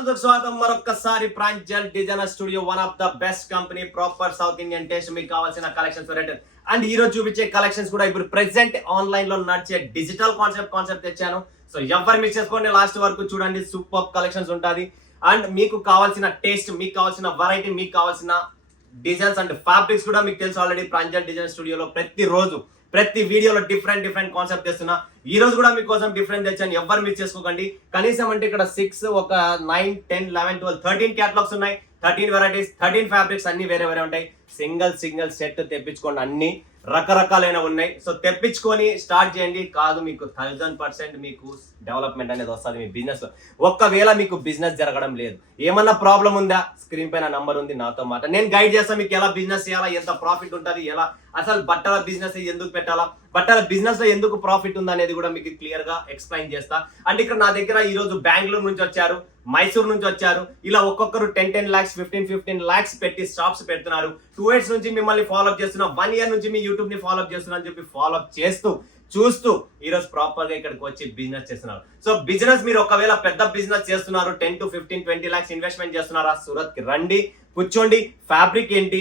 శ్రోతలకు స్వాగతం మరొకసారి Pranjal designer studio, one of the best company, proper south Indian taste. మీకు కావాల్సిన కలెక్షన్స్ రేటెడ్ అండ్ ఈ రోజు చూపించే కలెక్షన్స్ కూడా ఇప్పుడు ప్రెసెంట్ ఆన్లైన్ లో నడిచే డిజిటల్ కాన్సెప్ట్ తెచ్చాను. సో ఎవరు మిస్ చేసుకోండి, లాస్ట్ వరకు చూడండి. సూపర్ కలెక్షన్స్ ఉంటుంది అండ్ మీకు కావాల్సిన టేస్ట్, మీకు కావాల్సిన వెరైటీ, మీకు కావాల్సిన డిజైన్స్ అండ్ ఫ్యాబ్రిక్స్ కూడా మీకు తెలుసు ఆల్రెడీ. ప్రాంజల్ డిజైనర్ స్టూడియోలో ప్రతి వీడియోలో డిఫరెంట్ కాన్సెప్ట్ చేస్తున్నా. ఈ రోజు కూడా మీకోసం డిఫరెంట్ తెచ్చాను, ఎవరు మిస్ చేసుకోకండి. కనీసం అంటే ఇక్కడ 6 ఒక 9 10 11 12 13 క్యాటలాగ్స్ ఉన్నాయి. 13 వెరైటీస్, 13 ఫ్యాబ్రిక్స్, అన్ని వేరే ఉంటాయి. సింగిల్ సెట్ తెప్పించుకోండి, అన్ని రకరకాలైన ఉన్నాయి. సో తెప్పించుకొని స్టార్ట్ చేయండి. కాదు మీకు 1000% మీకు డెవలప్మెంట్ అనేది వస్తుంది మీ బిజినెస్ లో. ఒక్కవేళ మీకు బిజినెస్ జరగడం లేదు, ఏమన్నా ప్రాబ్లం ఉందా, స్క్రీన్ పైన నంబర్ ఉంది, నాతో మాట. నేను గైడ్ చేస్తాను మీకు ఎలా బిజినెస్ చేయాలా, ఎంత ప్రాఫిట్ ఉంటుంది, ఎలా అసలు బట్టల బిజినెస్ ఎందుకు పెట్టాలా, బట్టల బిజినెస్ లో ఎందుకు ప్రాఫిట్ ఉంది అనేది కూడా మీకు క్లియర్ గా ఎక్స్ప్లెయిన్ చేస్తా. అండ్ ఇక్కడ నా దగ్గర ఈ రోజు బెంగళూరు నుంచి వచ్చారు, మైసూర్ నుంచి వచ్చారు. ఇలా ఒక్కొక్కరు 10 lakhs 15 lakhs పెట్టి షాప్స్ పెడుతున్నారు. 2 years నుంచి మిమ్మల్ని ఫాలోఅప్ చేస్తున్నా, 1 year నుంచి మీ యూట్యూబ్ ని ఫాలోఅప్ చేస్తున్నా అని చెప్పి ఫాలోఅప్ చేస్తూ చూస్తూ ఈ రోజు ప్రాపర్ గా ఇక్కడికి వచ్చి బిజినెస్ చేస్తున్నారు. సో బిజినెస్ మీరు ఒకవేళ పెద్ద బిజినెస్ చేస్తున్నారు, 10 to 15 20 lakhs ఇన్వెస్ట్మెంట్ చేస్తున్నారా, సూరత్ కి రండి, కూర్చోండి. ఫ్యాబ్రిక్ ఏంటి,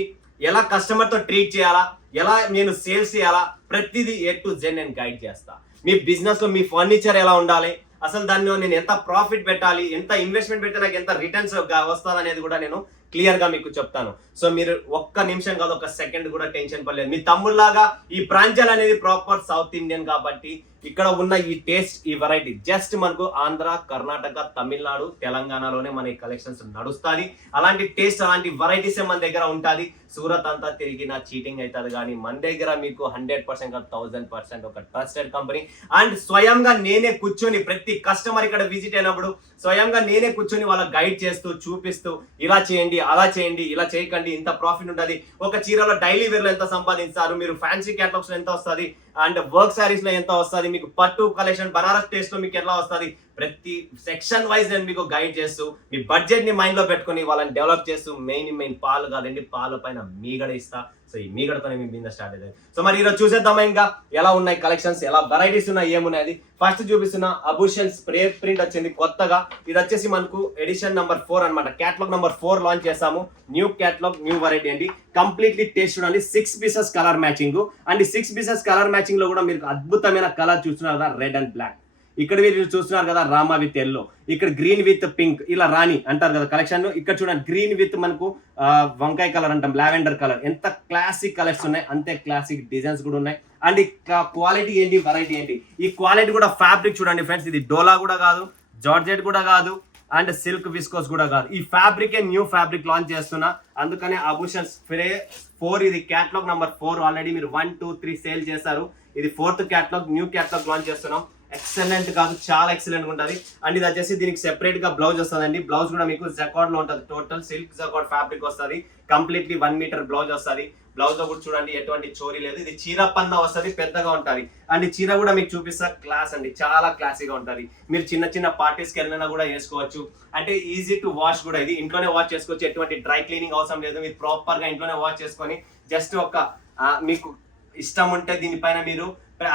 ఎలా కస్టమర్ తో ట్రీట్ చేయాలా, ఎలా నేను సేల్స్ చేయాలా, ప్రతిదీ A to Z నేను గైడ్ చేస్తా. మీ బిజినెస్ లో మీ ఫర్నిచర్ ఎలా ఉండాలి, అసలు దానిలో నేను ఎంత ప్రాఫిట్ పెట్టాలి, ఎంత ఇన్వెస్ట్మెంట్ పెడితే నాకు ఎంత రిటర్న్స్ వస్తుంది అనేది కూడా నేను క్లియర్ గా మీకు చెప్తాను. సో మీరు ఒక్క నిమిషం కాదు, ఒక సెకండ్ కూడా టెన్షన్ పడలేదు. మీ తమ్ముళ్ళలాగా ఈ ప్రాంజల్ అనేది ప్రాపర్ సౌత్ ఇండియన్ కాబట్టి ఇక్కడ ఉన్న ఈ టేస్ట్, ఈ వెరైటీ జస్ట్ మనకు ఆంధ్ర, కర్ణాటక, తమిళనాడు, తెలంగాణలోనే మన ఈ కలెక్షన్స్ నడుస్తుంది. అలాంటి టేస్ట్, అలాంటి వెరైటీసే మన దగ్గర ఉంటుంది. సూరత్ అంతా తిరిగిన చీటింగ్ అవుతుంది, కానీ మన దగ్గర మీకు 100% 1000% ఒక ట్రస్టెడ్ కంపెనీ. అండ్ స్వయంగా నేనే కూర్చొని ప్రతి కస్టమర్ ఇక్కడ విజిట్ అయినప్పుడు స్వయంగా నేనే కూర్చొని వాళ్ళకి గైడ్ చేస్తూ చూపిస్తూ, ఇలా చేయండి, అలా చేయండి, ఇలా చేయకండి, ఇంత ప్రాఫిట్ ఉంటుంది, ఒక చీరలో డైలీ వేర్ లో ఎంత సంపాదిస్తారు, మీరు ఫ్యాన్సీ క్యాటలాగ్స్ లో ఎంత వస్తుంది, అండ్ వర్క్ సారీస్ లో ఎంత వస్తుంది, మీకు పట్టు కలెక్షన్ బనారస్ టేస్ట్ లో మీకు ఎట్లా వస్తుంది, ప్రతి సెక్షన్ వైజ్ నేను మీకు గైడ్ చేస్తూ మీ బడ్జెట్ ని మైండ్ లో పెట్టుకుని వాళ్ళని డెవలప్ చేస్తూ, మెయిన్ పాలు కాదండి, పాల పైన మీగడ ఇస్తా. సో ఈ మీగడతోనే మీ బిజినెస్ స్టార్ట్ అవుతుంది. సో మరి ఈరోజు చూసేద్దామా ఇంకా ఎలా ఉన్నాయి కలెక్షన్స్, ఎలా వెరైటీస్ ఉన్నాయి, ఏమున్నాయి. ఫస్ట్ చూపిస్తున్న అబూషన్ స్ప్రే ప్రింట్ వచ్చింది కొత్తగా. ఇది వచ్చేసి మనకు ఎడిషన్ నెంబర్ 4 అనమాట. క్యాటలాగ్ నెంబర్ 4 లాంచ్ చేసాము. న్యూ క్యాటలాగ్, న్యూ వెరైటీ అండి. కంప్లీట్లీ టేస్ట్ చూడండి. 6 pieces colour matching and 6 pieces colour matching లో కూడా మీరు అద్భుతమైన కలర్ చూస్తున్నారు కదా, రెడ్ అండ్ బ్లాక్. ఇక్కడ మీరు చూస్తున్నారు కదా రామా విత్ ఎల్లో, ఇక్కడ గ్రీన్ విత్ పింక్, ఇలా రాణి అంటారు కదా కలెక్షన్. ఇక్కడ చూడండి గ్రీన్ విత్ మనకు వంకాయ కలర్ అంటాం, లావెండర్ కలర్. ఎంత క్లాసిక్ కలర్స్ ఉన్నాయి, అంతే క్లాసిక్ డిజైన్స్ కూడా ఉన్నాయి. అండ్ క్వాలిటీ ఏంటి, వెరైటీ ఏంటి, ఈ క్వాలిటీ కూడా ఫ్యాబ్రిక్ చూడండి ఫ్రెండ్స్. ఇది డోలా కూడా కాదు, జార్జెట్ కూడా కాదు, అండ్ సిల్క్ విస్కోస్ కూడా కాదు. ఈ ఫ్యాబ్రికే న్యూ ఫ్యాబ్రిక్ లాంచ్ చేస్తున్నా, అందుకనే అబూషన్ స్ప్రే 4. ఇది క్యాటలాగ్ నెంబర్ 4. ఆల్రెడీ మీరు 1 2 3 సేల్ చేశారు. ఇది 4th catalogue, new catalogue launch చేస్తున్నాం. ఎక్సలెంట్ కాదు, చాలా ఎక్సలెంట్ గా ఉంటుంది. అండ్ ఇది వచ్చేసి దీనికి సెపరేట్ గా బ్లౌజ్ వస్తుందండి. బ్లౌజ్ కూడా మీకు జకార్డ్ లో ఉంటుంది. టోటల్ సిల్క్ జకార్డ్ ఫ్యాబ్రిక్ వస్తుంది. కంప్లీట్లీ 1 meter బ్లౌజ్ వస్తుంది. బ్లౌజ్ లో కూడా చూడండి ఎటువంటి చోరీ లేదు. ఇది చీర పన్న వస్తుంది, పెద్దగా ఉంటుంది. అండ్ ఈ చీర కూడా మీకు చూపిస్తా, క్లాస్ అండి, చాలా క్లాసీగా ఉంటుంది. మీరు చిన్న పార్టీస్కి వెళ్ళినా కూడా వేసుకోవచ్చు. అంటే ఈజీ టు వాష్ కూడా, ఇది ఇంట్లోనే వాష్ చేసుకోవచ్చు. ఎటువంటి డ్రై క్లీనింగ్ అవసరం లేదు. మీరు ప్రాపర్ గా ఇంట్లోనే వాష్ చేసుకొని జస్ట్ ఒక మీకు ఇష్టం ఉంటే దీనిపైన మీరు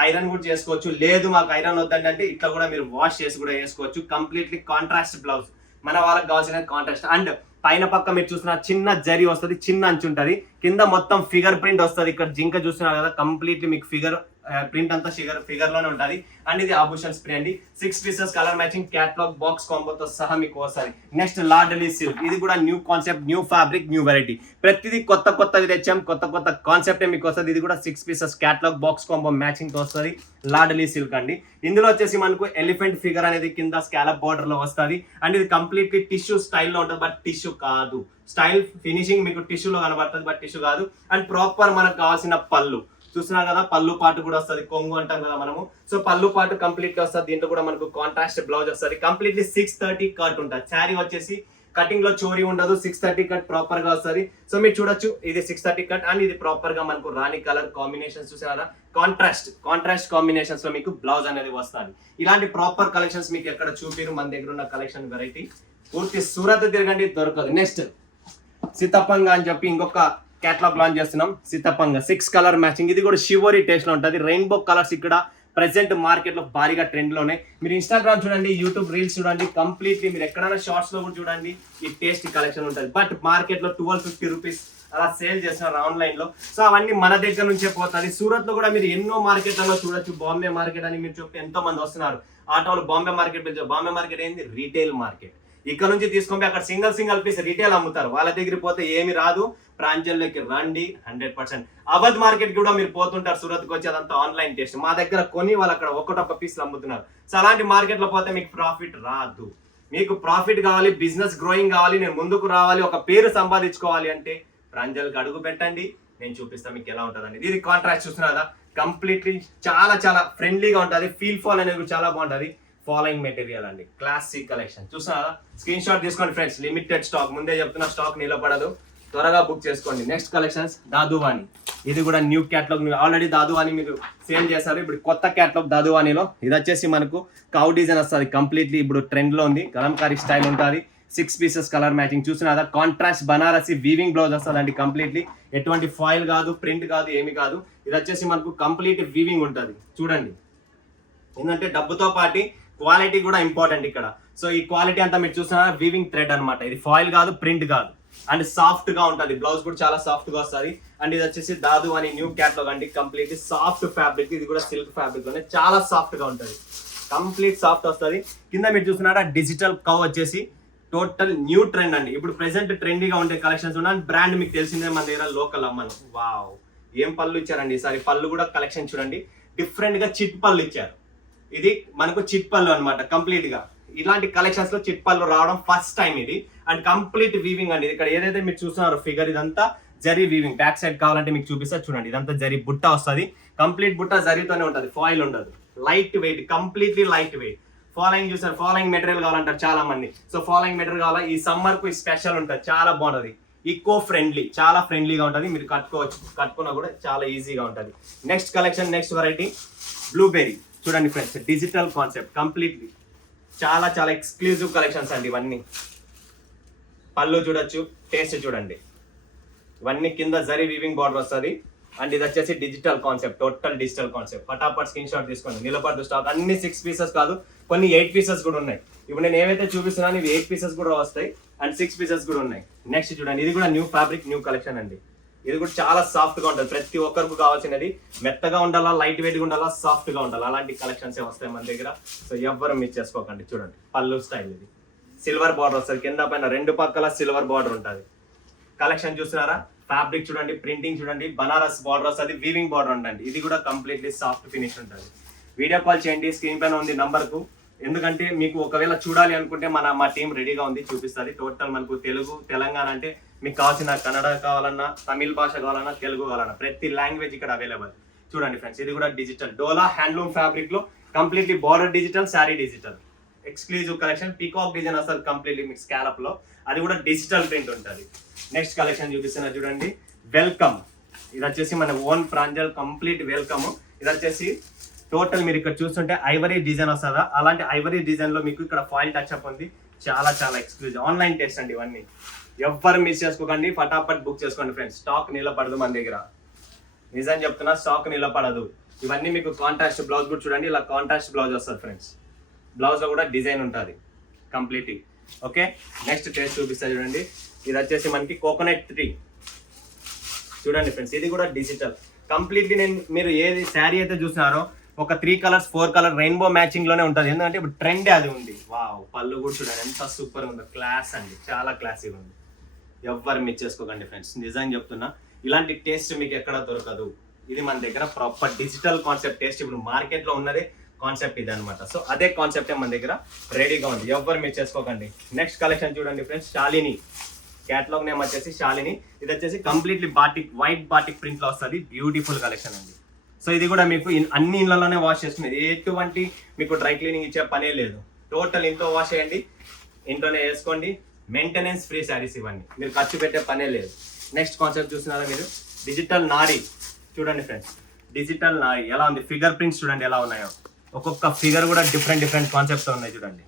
ఐరన్ కూడా చేసుకోవచ్చు. లేదు మాకు ఐరన్ వద్దండి అంటే ఇట్లా కూడా మీరు వాష్ చేసి కూడా వేసుకోవచ్చు. కంప్లీట్లీ కాంట్రాస్ట్ బ్లౌజ్, మన వాళ్ళకి కావాల్సిన కాంట్రాస్ట్. అండ్ పైన పక్క మీరు చూస్తున్న చిన్న జరీ వస్తుంది, చిన్న అంచు ఉంటుంది. కింద మొత్తం ఫిగర్ ప్రింట్ వస్తుంది. ఇక్కడ జింక చూస్తున్నారు కదా, కంప్లీట్లీ మీకు ఫిగర్ ప్రింట్ అంతా ఫిగర్ లోనే ఉంటుంది. అండ్ ఇది అబూషన్ స్ప్రే అండి. 6 pieces colour matching, catalogue box కాంబోతో సహా మీకు వస్తుంది. Next Ladli silk. ఇది కూడా new concept, new fabric, new variety. ప్రతిదీ కొత్తవి తెచ్చాం, కొత్త కాన్సెప్టే మీకు వస్తుంది. ఇది కూడా 6 pieces catalogue box combo matching తో వస్తుంది. లాడలీ సిల్క్ అండి. ఇందులో వచ్చేసి మనకు ఎలిఫెంట్ ఫిగర్ అనేది కింద స్కాలప్ బార్డర్ లో వస్తుంది. అండ్ ఇది కంప్లీట్లీ టిష్యూ స్టైల్లో ఉంటుంది, బట్ టిష్యూ కాదు. స్టైల్ ఫినిషింగ్ మీకు టిష్యూలో కనబడుతుంది, బట్ టిష్యూ కాదు. అండ్ ప్రాపర్ మనకు కావాల్సిన పళ్ళు చూస్తున్నారు కదా, పళ్ళు పాటు కూడా వస్తుంది. కొంగు అంటాం కదా మనము. సో పళ్ళు పాటు కంప్లీట్ గా వస్తుంది. దీంట్లో కూడా మనకు కాంట్రాస్ట్ బ్లౌజ్ వస్తుంది. కంప్లీట్లీ 630 కట్ ఉంటుంది. శారీ వచ్చేసి కటింగ్ లో చోరీ ఉండదు. 630 కట్ ప్రాపర్ గా వస్తుంది. సో మీరు చూడొచ్చు, ఇది 630 కట్ అండ్ ఇది ప్రాపర్ గా మనకు రాణి కలర్ కాంబినేషన్స్ చూసారా, కాంట్రాస్ట్ కాంబినేషన్స్ లో మీకు బ్లౌజ్ అనేది వస్తుంది. ఇలాంటి ప్రాపర్ కలెక్షన్స్ మీకు ఎక్కడ చూపిరు, మన దగ్గర ఉన్న కలెక్షన్ వెరైటీ పూర్తి సూరత్ తిరగండి, దొరకదు. నెక్స్ట్ సీతప్పంగా అని చెప్పి ఇంకొక క్యాటలాగ్ లాంచ్ చేస్తున్నాం. సీతప్పంగా 6 కలర్ మ్యాచింగ్. ఇది కూడా షివోరీ టేస్ట్ లో ఉంటుంది. రెయిన్బో కలర్స్ ఇక్కడ ప్రెసెంట్ మార్కెట్ లో భారీగా ట్రెండ్ లోనే. మీరు ఇన్స్టాగ్రామ్ చూడండి, యూట్యూబ్ రీల్స్ చూడండి, కంప్లీట్లీ మీరు ఎక్కడైనా షార్ట్స్ లో కూడా చూడండి ఈ టేస్ట్ కలెక్షన్ ఉంటుంది. బట్ మార్కెట్ లో 1250 రూపీస్ అలా సేల్ చేస్తున్నారు ఆన్లైన్ లో. సో అవన్నీ మన దగ్గర నుంచే పోతుంది. సూరత్ లో కూడా మీరు ఎన్నో మార్కెట్లలో చూడొచ్చు. బాంబే మార్కెట్ అని మీరు చెప్పి ఎంతో మంది వస్తున్నారు ఆటోలు. బాంబే మార్కెట్ పిలిచారు. బాంబే మార్కెట్ ఏంది? Retail market. ఇక్కడ నుంచి తీసుకొని అక్కడ సింగిల్ పీస్ రీటైల్ అమ్ముతారు. వాళ్ళ దగ్గర పోతే ఏమి రాదు. ప్రాంజల్లోకి రండి 100%. అవధ్ మార్కెట్ కూడా మీరు పోతుంటారు సూరత్కి వచ్చి, అదంతా ఆన్లైన్ టేస్ట్. మా దగ్గర కొని వాళ్ళు అక్కడ ఒకటొక్క పీస్లు అమ్ముతున్నారు. సో అలాంటి మార్కెట్ లో పోతే మీకు ప్రాఫిట్ రాదు. మీకు ప్రాఫిట్ కావాలి, బిజినెస్ గ్రోయింగ్ కావాలి, నేను ముందుకు రావాలి, ఒక పేరు సంపాదించుకోవాలి అంటే ప్రాంజల్కి అడుగు పెట్టండి. నేను చూపిస్తాను మీకు ఎలా ఉంటుందండి. ఇది కాంట్రాక్ట్ చూస్తున్నారా, కంప్లీట్లీ చాలా చాలా ఫ్రెండ్లీగా ఉంటుంది. ఫీల్ ఫాల్ అనేది చాలా బాగుంటుంది. ఫాలోయింగ్ మెటీరియల్ అండి, క్లాసిక్ కలెక్షన్ చూస్తున్నారా. స్క్రీన్ షాట్ తీసుకోండి ఫ్రెండ్స్. లిమిటెడ్ స్టాక్, ముందే చెప్తున్నా స్టాక్ నిలబడదు, త్వరగా బుక్ చేసుకోండి. నెక్స్ట్ కలెక్షన్స్ దాదువాని. ఇది కూడా న్యూ క్యాటలాగ్. ఆల్రెడీ దాదువాని మీరు సేల్ చేశారు, ఇప్పుడు కొత్త క్యాటలాగ్ దాదువానిలో. ఇది వచ్చేసి మనకు కౌ డిజైన్ వస్తుంది, కంప్లీట్లీ ఇప్పుడు ట్రెండ్ లో ఉంది. కలంకారీ స్టైల్ ఉంటుంది. 6 పీసెస్ కలర్ మ్యాచింగ్ చూస్తున్నారా. కాంట్రాస్ట్ బనారసి వీవింగ్ బ్లౌజ్ వస్తుంది అండి. కంప్లీట్లీ ఎటువంటి ఫాయిల్ కాదు, ప్రింట్ కాదు, ఏమి కాదు. ఇది వచ్చేసి మనకు కంప్లీట్ వీవింగ్ ఉంటుంది. చూడండి, ఏంటంటే డబ్బుతో పాటు క్వాలిటీ కూడా ఇంపార్టెంట్ ఇక్కడ. సో ఈ క్వాలిటీ అంతా మీరు చూస్తున్నారా, వీవింగ్ థ్రెడ్ అనమాట. ఇది ఫాయిల్ కాదు, ప్రింట్ కాదు, అండ్ సాఫ్ట్ గా ఉంటుంది. బ్లౌజ్ కూడా చాలా సాఫ్ట్ గా వస్తుంది. అండ్ ఇది వచ్చేసి దాదు అని న్యూ క్యాటలాగ్ అండి. Complete soft fabric. ఇది కూడా సిల్క్ ఫ్యాబ్రిక్ లోనే చాలా సాఫ్ట్ గా ఉంటుంది. కంప్లీట్ సాఫ్ట్ వస్తుంది. కింద మీరు చూస్తున్నారా డిజిటల్ కవ్ వచ్చేసి టోటల్ న్యూ ట్రెండ్ అండి. ఇప్పుడు ప్రెసెంట్ ట్రెండీగా ఉండే కలెక్షన్స్ ఉన్నాయి. బ్రాండ్ మీకు తెలిసిందే, మన దగ్గర లోకల్ అమ్మను. వావ్, ఏం పళ్ళు ఇచ్చారండి ఈసారి. పళ్ళు కూడా కలెక్షన్ చూడండి, డిఫరెంట్ గా చిట్ పళ్ళు ఇచ్చారు. ఇది మనకు చిట్ పళ్ళు అనమాట. కంప్లీట్ గా ఇలాంటి కలెక్షన్స్ లో చిట్ పళ్ళు రావడం ఫస్ట్ టైం ఇది. అండ్ కంప్లీట్ వీవింగ్ అండి. ఇక్కడ ఏదైతే మీరు చూస్తున్నారో ఫిగర్, ఇదంతా జరీ వీవింగ్. బ్యాక్ సైడ్ కావాలంటే మీకు చూపిస్తా చూడండి. ఇదంతా జరీ బుట్ట వస్తుంది. కంప్లీట్ బుట్ట జరీతోనే ఉంటుంది, ఫాయిల్ ఉండదు. Light weight, completely light weight. Following చూసారు, ఫాలోయింగ్ మెటీరియల్ కావాలంటారు చాలా మంది. సో ఫాలోయింగ్ మెటీరియల్ కావాలా, ఈ సమ్మర్ కు స్పెషల్ ఉంటుంది, చాలా బాగుంటుంది. ఈకో ఫ్రెండ్లీ, చాలా ఫ్రెండ్లీగా ఉంటుంది. మీరు కట్టుకోవచ్చు, కట్టుకున్నా కూడా చాలా ఈజీగా ఉంటుంది. Next collection, next variety blueberry. చూడండి ఫ్రెండ్స్, డిజిటల్ కాన్సెప్ట్ కంప్లీట్లీ చాలా చాలా ఎక్స్క్లూజివ్ కలెక్షన్స్ అండి ఇవన్నీ. పళ్ళు చూడొచ్చు, టేస్ట్ చూడండి. ఇవన్నీ కింద జరీ వీవింగ్ బార్డర్ వస్తుంది. అండ్ ఇది వచ్చేసి digital concept, total digital concept. ఫటాఫట్ స్క్రీన్ షాట్ తీసుకోండి, నిలబడ్డు స్టాక్. అన్ని 6 పీసెస్ కాదు, కొన్ని 8 పీసెస్ కూడా ఉన్నాయి. ఇప్పుడు నేను ఏవైతే చూపిస్తున్నాను ఇవి 8 పీసెస్ కూడా వస్తాయి, అండ్ 6 పీసెస్ కూడా ఉన్నాయి. నెక్స్ట్ చూడండి, ఇది కూడా న్యూ ఫ్యాబ్రిక్, న్యూ కలెక్షన్ అండి. ఇది కూడా చాలా సాఫ్ట్ గా ఉంటుంది. ప్రతి ఒక్కరికి కావాల్సినది మెత్తగా ఉండాలా, లైట్ వెయిట్ గా ఉండాలా, సాఫ్ట్ గా ఉండాలి. అలాంటి కలెక్షన్స్ వస్తాయి మన దగ్గర. సో ఎవ్వరు మిస్ చేసుకోకండి. చూడండి పళ్ళు స్టైల్, ఇది సిల్వర్ బార్డర్ వస్తుంది. కింద పైన 2 పక్కల సిల్వర్ బార్డర్ ఉంటుంది. కలెక్షన్ చూస్తున్నారా, ఫ్యాబ్రిక్ చూడండి, ప్రింటింగ్ చూడండి, బనారస్ బార్డర్ వస్తుంది, వీవింగ్ బార్డర్ ఉంటుంది. ఇది కూడా కంప్లీట్లీ సాఫ్ట్ ఫినిష్ ఉంటుంది. వీడియో కాల్ చేయండి, స్క్రీన్ పైన ఉంది నంబర్ కు. ఎందుకంటే మీకు ఒకవేళ చూడాలి అనుకుంటే మా టీం రెడీగా ఉంది, చూపిస్తుంది. టోటల్ మనకు తెలుగు, తెలంగాణ అంటే మీకు కావాల్సిన కన్నడ కావాలన్నా, తమిళ్ భాష కావాలన్నా, తెలుగు కావాలన్నా, ప్రతి లాంగ్వేజ్ ఇక్కడ అవైలబుల్. చూడండి ఫ్రెండ్స్, ఇది కూడా డిజిటల్ డోలా హ్యాండ్లూమ్ ఫ్యాబ్రిక్ లో completely border digital, sari digital. Exclusive collection. Peacock design వస్తుంది కంప్లీట్లీ మీకు స్కాలప్ లో, అది కూడా డిజిటల్ ప్రింట్ ఉంటుంది. నెక్స్ట్ కలెక్షన్ చూపిస్తున్నా చూడండి, వెల్కమ్. ఇది వచ్చేసి మన ఓన్ ప్రాంజల్ కంప్లీట్ వెల్కమ్. ఇది వచ్చేసి టోటల్ మీరు ఇక్కడ చూస్తుంటే ఐవరీ డిజైన్ వస్తుందా, అలాంటి ఐవరీ డిజైన్ లో మీకు ఇక్కడ ఫాయిల్ టచ్ అప్ ఉంది. చాలా చాలా ఎక్స్క్లూజివ్. ఆన్లైన్ టెస్ట్ అండి ఇవన్నీ, ఎవ్వరు మిస్ చేసుకోకండి. ఫటాఫట్ బుక్ చేసుకోండి ఫ్రెండ్స్. స్టాక్ నిలబడదు మన దగ్గర, నిజం చెప్తున్నా, స్టాక్ నిలబడదు. ఇవన్నీ మీకు కాంట్రాస్ట్ బ్లౌజ్ కూడా చూడండి, ఇలా కాంట్రాస్ట్ బ్లౌజ్ వస్తుంది ఫ్రెండ్స్. బ్లౌజ్ లో కూడా డిజైన్ ఉంటుంది కంప్లీట్. ఓకే, నెక్స్ట్ టేస్ట్ చూపిస్తా చూడండి. ఇది వచ్చేసి మనకి కోకోనట్ 3 చూడండి ఫ్రెండ్స్. ఇది కూడా డిజిటల్ కంప్లీట్లీ. మీరు ఏది శారీ అయితే చూసినారో ఒక 3 కలర్స్ 4 కలర్ రెయిన్బో మ్యాచింగ్ లోనే ఉంటుంది. ఎందుకంటే ఇప్పుడు ట్రెండ్ అది ఉంది. వావ్, పళ్ళు కూడా చూడండి ఎంత సూపర్ ఉందో, క్లాస్ అండి, చాలా క్లాసీగా ఉంది. ఎవ్వరు మిస్ చేసుకోకండి ఫ్రెండ్స్, నిజం చెప్తున్నా. ఇలాంటి టేస్ట్ మీకు ఎక్కడ దొరకదు. ఇది మన దగ్గర ప్రాపర్ డిజిటల్ కాన్సెప్ట్ టేస్ట్. ఇప్పుడు మార్కెట్ లో ఉన్నదే కాన్సెప్ట్ ఇది అనమాట. సో అదే కాన్సెప్ట్ మన దగ్గర రెడీగా ఉంది, ఎవ్వరు మిస్ చేసుకోకండి. నెక్స్ట్ కలెక్షన్ చూడండి ఫ్రెండ్స్, శాలిని. క్యాటలాగ్ నేమ్ వచ్చేసి శాలిని. ఇది వచ్చేసి completely batik, white batik print లో వస్తుంది. బ్యూటిఫుల్ కలెక్షన్ అండి. సో ఇది కూడా మీకు అన్ని ఇళ్లలోనే వాష్ చేసుకునేది, ఎటువంటి మీకు డ్రై క్లీనింగ్ ఇచ్చే పనే లేదు. టోటల్ ఇంట్లో వాష్ చేయండి, ఇంట్లోనే వేసుకోండి. మెయింటెనెన్స్ ఫ్రీ శారీస్ ఇవన్నీ, మీరు ఖర్చు పెట్టే పనే లేదు. నెక్స్ట్ కాన్సెప్ట్ చూస్తున్నారా మీరు, డిజిటల్ నారీ. చూడండి ఫ్రెండ్స్, డిజిటల్ నారీ ఎలా ఉంది, ఫిగర్ ప్రింట్స్ చూడండి ఎలా ఉన్నాయో. ఒక్కొక్క ఫిగర్ కూడా డిఫరెంట్ కాన్సెప్ట్స్ ఉన్నాయి చూడండి.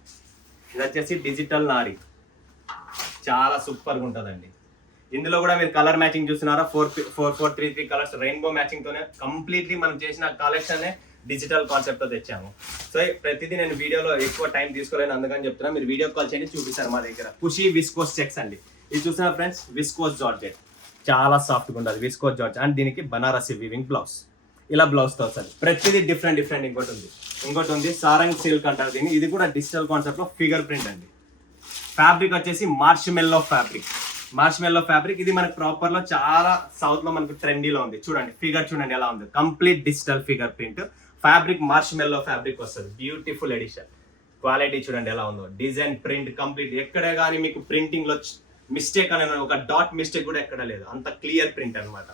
ఇది వచ్చేసి డిజిటల్ నారీ, చాలా సూపర్గా ఉంటుందండి. ఇందులో కూడా మీరు కలర్ మ్యాచింగ్ చూస్తున్నారా, 4 4 3 3 కలర్స్ రెయిన్బో మ్యాచింగ్ తోనే కంప్లీట్లీ మనం చేసిన కలెక్షన్ డిజిటల్ కాన్సెప్ట్ తో తెచ్చాము. సో ప్రతిదీ నేను వీడియోలో ఎక్కువ టైం తీసుకోలేను, అందుకని చెప్తున్నా. మీరు వీడియో కాల్ చేయండి, చూపిస్తారు మా దగ్గర. ఖుషి విస్కోస్ చెక్స్ అండి. ఇది చూసిన ఫ్రెండ్స్, విస్కోస్ జార్జెట్ చాలా సాఫ్ట్గా ఉంటుంది. విస్కోస్ జార్జెట్ అండ్ దీనికి బనారసి వీవింగ్ బ్లౌజ్, ఇలా బ్లౌజ్తో వస్తుంది. ప్రతిదీ డిఫరెంట్ డిఫరెంట్. ఇంకోటి ఉంది సారంగ్ సిల్క్ అంటారు దీన్ని. ఇది కూడా డిజిటల్ కాన్సెప్ట్ లో ఫిగర్ ప్రింట్ అండి. ఫ్యాబ్రిక్ వచ్చేసి మార్ష్మెల్లో ఫ్యాబ్రిక్. ఇది మనకి ప్రాపర్ లో చాలా సౌత్ లో మనకు ట్రెండీలో ఉంది. చూడండి ఫిగర్ చూడండి ఎలా ఉంది, complete digital figure print. Fabric marshmallow fabric వస్తుంది. Beautiful edition. క్వాలిటీ చూడండి ఎలా ఉందో, డిజైన్ ప్రింట్ కంప్లీట్. ఎక్కడే కానీ మీకు ప్రింటింగ్ లో మిస్టేక్ అనే ఒక డాట్ మిస్టేక్ కూడా ఎక్కడ లేదు, అంత క్లియర్ ప్రింట్ అనమాట.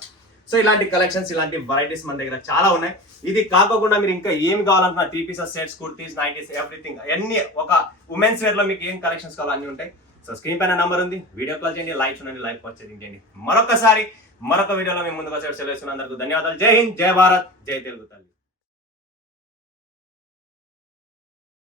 సో ఇలాంటి కలెక్షన్స్, ఇలాంటి వెరైటీస్ మన దగ్గర చాలా ఉన్నాయి. ఇది కాకుండా మీరు ఇంకా ఏమి కావాలనుకున్నా, 3 pieces sets, kurtis, nighties, everything అన్ని ఒక ఉమెన్స్ వేర్ లో మీకు ఏం కలెక్షన్స్ కావాలో అన్ని ఉంటాయి. సో స్క్రీన్ పైన నంబర్ ఉంది, వీడియో కాల్ చేయండి, లైక్ చూడండి, లైక్ పర్చేసింగ్ చేయండి. మరొక వీడియోలో మేము ముందుకు వచ్చే సెలవు. అందరికీ ధన్యవాదాలు. జై హింద్, జై భారత్, జై తెలుగు తల్లి.